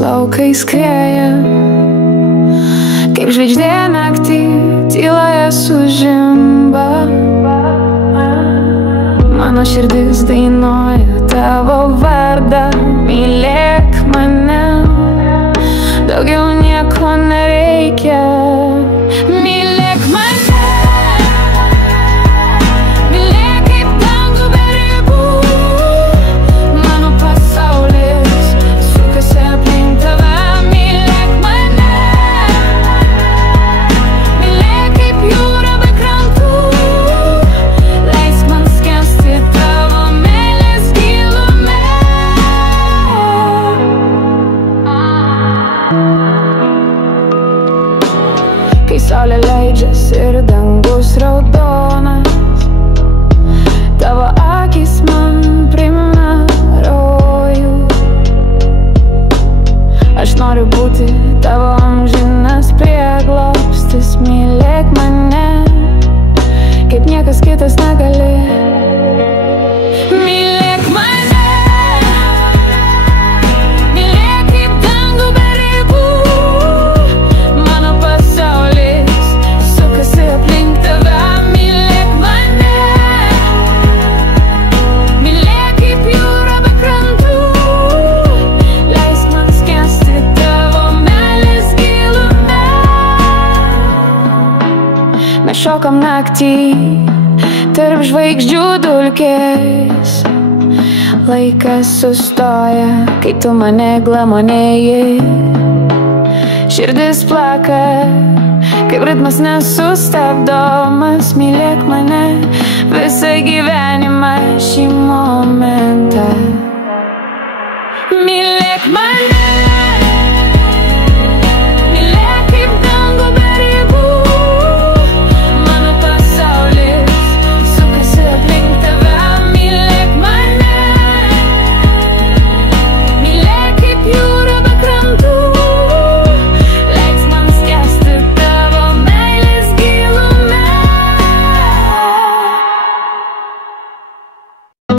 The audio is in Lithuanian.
laukai skrieja, kaip žvaigždė naktį tyloje sužimba. Mano širdis dainuoja tavo vardą, mylėk mane, daugiau nieko nereikia. Mylėk mane, mylėk kaip dangų be ribų. Mano pasaulis sukasi aplink tave. Mylėk mane, mylėk kaip jūra be krantų. Leisk man skęsti tavo meilės gilume. Kai saulė leidžias ir dangus raudonas, tavo akys man primena rojų. Aš noriu būti tavo amžinas prieglobstis. Mylėk mane, kaip niekas kitas negali. Mylėk mane, mylėk kaip dangų be ribų. Mano pasaulis sukasi aplink tave. Mylėk mane, mylėk kaip jūra be krantų. Leisk man skęsti tavo meilės gilume. Mes šokam naktį tarp žvaigždžių dulkės. Laikas sustoja, kai tu mane glamonėji. Širdis plaka, kaip ritmas nesustabdomas. Mylėk mane visą gyvenimą šį momentą.